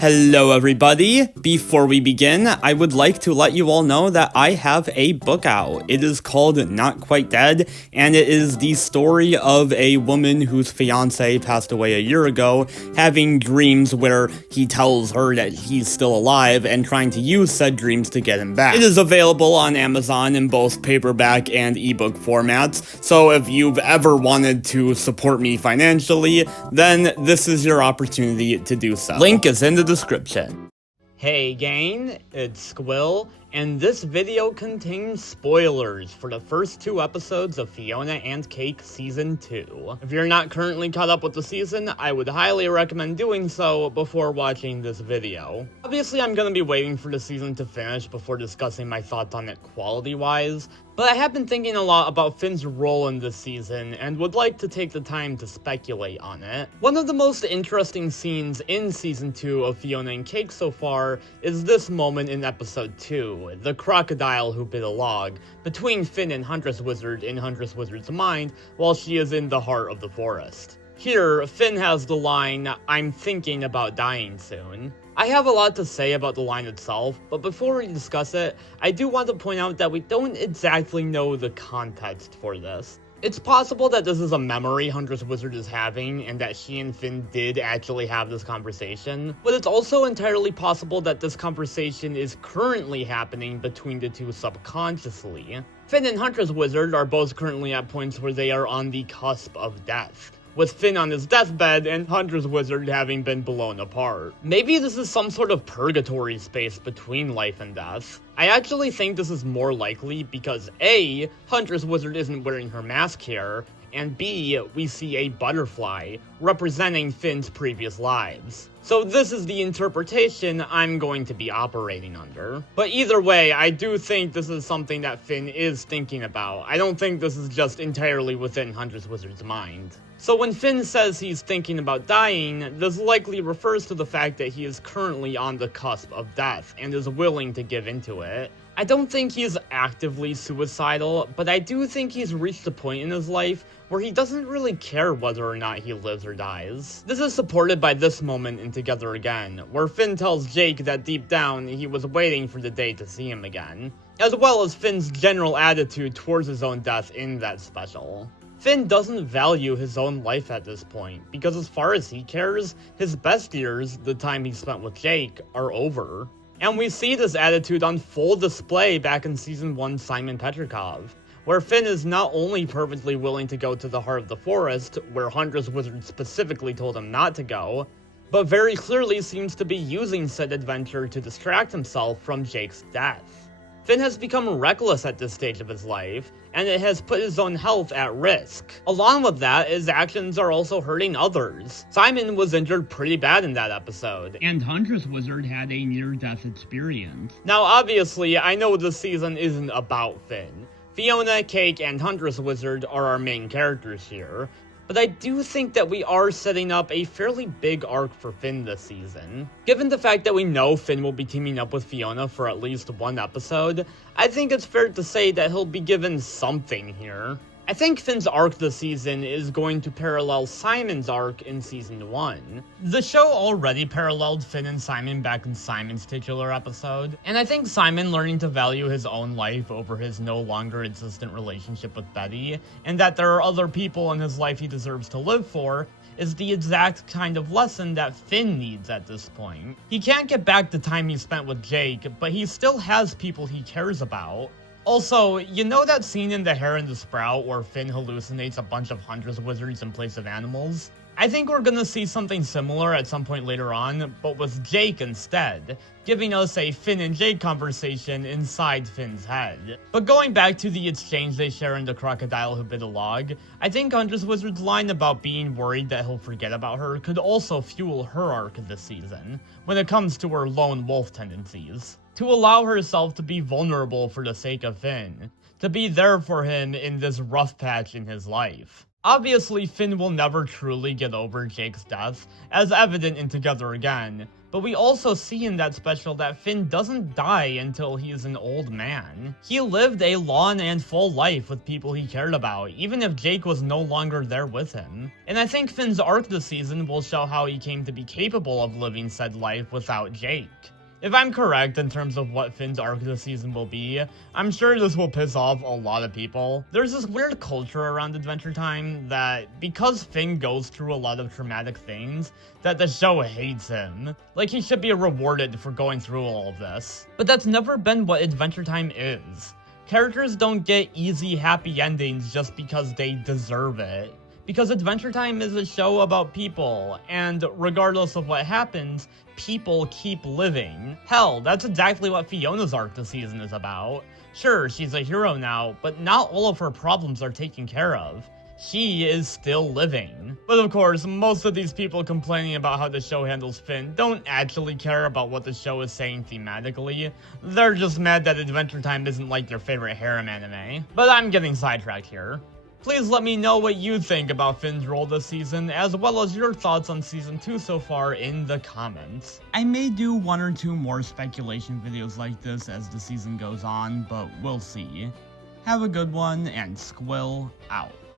Hello everybody! Before we begin, I would like to let you all know that I have a book out. It is called Not Quite Dead, and it is the story of a woman whose fiancé passed away a year ago, having dreams where he tells her that he's still alive and trying to use said dreams to get him back. It is available on Amazon in both paperback and ebook formats, so if you've ever wanted to support me financially, then this is your opportunity to do so. Link is in the description. Hey gang, it's Squill, and this video contains spoilers for the first 2 episodes of Fionna and Cake Season 2. If you're not currently caught up with the season, I would highly recommend doing so before watching this video. Obviously, I'm gonna be waiting for the season to finish before discussing my thoughts on it quality-wise, but I have been thinking a lot about Finn's role in this season and would like to take the time to speculate on it. One of the most interesting scenes in Season 2 of Fionna and Cake so far is this moment in Episode 2, the crocodile who bit a log, between Finn and Huntress Wizard in Huntress Wizard's mind while she is in the heart of the forest. Here, Finn has the line, "I'm thinking about dying soon." I have a lot to say about the line itself, but before we discuss it, I do want to point out that we don't exactly know the context for this. It's possible that this is a memory Huntress Wizard is having, and that she and Finn did actually have this conversation, but it's also entirely possible that this conversation is currently happening between the two subconsciously. Finn and Huntress Wizard are both currently at points where they are on the cusp of death, with Finn on his deathbed and Huntress Wizard having been blown apart. Maybe this is some sort of purgatory space between life and death. I actually think this is more likely because A, Huntress Wizard isn't wearing her mask here, and B, we see a butterfly, representing Finn's previous lives. So this is the interpretation I'm going to be operating under. But either way, I do think this is something that Finn is thinking about. I don't think this is just entirely within Huntress Wizard's mind. So when Finn says he's thinking about dying, this likely refers to the fact that he is currently on the cusp of death and is willing to give into it. I don't think he's actively suicidal, but I do think he's reached a point in his life where he doesn't really care whether or not he lives or dies. This is supported by this moment in Together Again, where Finn tells Jake that deep down he was waiting for the day to see him again, as well as Finn's general attitude towards his own death in that special. Finn doesn't value his own life at this point, because as far as he cares, his best years, the time he spent with Jake, are over. And we see this attitude on full display back in Season 1 Simon Petrikov, where Finn is not only perfectly willing to go to the heart of the forest, where Huntress Wizard specifically told him not to go, but very clearly seems to be using said adventure to distract himself from Jake's death. Finn has become reckless at this stage of his life, and it has put his own health at risk. Along with that, his actions are also hurting others. Simon was injured pretty bad in that episode, and Huntress Wizard had a near-death experience. Now obviously, I know this season isn't about Finn. Fionna, Cake, and Huntress Wizard are our main characters here, but I do think that we are setting up a fairly big arc for Finn this season. Given the fact that we know Finn will be teaming up with Fionna for at least 1 episode, I think it's fair to say that he'll be given something here. I think Finn's arc this season is going to parallel Simon's arc in Season 1. The show already paralleled Finn and Simon back in Simon's titular episode, and I think Simon learning to value his own life over his no longer existent relationship with Betty, and that there are other people in his life he deserves to live for, is the exact kind of lesson that Finn needs at this point. He can't get back the time he spent with Jake, but he still has people he cares about. Also, you know that scene in The Hare and the Sprout where Finn hallucinates a bunch of Huntress Wizards in place of animals? I think we're gonna see something similar at some point later on, but with Jake instead, giving us a Finn and Jake conversation inside Finn's head. But going back to the exchange they share in The Crocodile Who Bit a Log, I think Huntress Wizard's line about being worried that he'll forget about her could also fuel her arc this season, when it comes to her lone wolf tendencies. To allow herself to be vulnerable for the sake of Finn, to be there for him in this rough patch in his life. Obviously, Finn will never truly get over Jake's death, as evident in Together Again, but we also see in that special that Finn doesn't die until he is an old man. He lived a long and full life with people he cared about, even if Jake was no longer there with him. And I think Finn's arc this season will show how he came to be capable of living said life without Jake. If I'm correct in terms of what Finn's arc this season will be, I'm sure this will piss off a lot of people. There's this weird culture around Adventure Time that, because Finn goes through a lot of traumatic things, that the show hates him. Like he should be rewarded for going through all of this. But that's never been what Adventure Time is. Characters don't get easy happy endings just because they deserve it. Because Adventure Time is a show about people, and regardless of what happens, people keep living. Hell, that's exactly what Fiona's arc this season is about. Sure, she's a hero now, but not all of her problems are taken care of. She is still living. But of course, most of these people complaining about how the show handles Finn don't actually care about what the show is saying thematically. They're just mad that Adventure Time isn't like their favorite harem anime. But I'm getting sidetracked here. Please let me know what you think about Finn's role this season, as well as your thoughts on Season 2 so far in the comments. I may do 1 or 2 more speculation videos like this as the season goes on, but we'll see. Have a good one, and Squill out.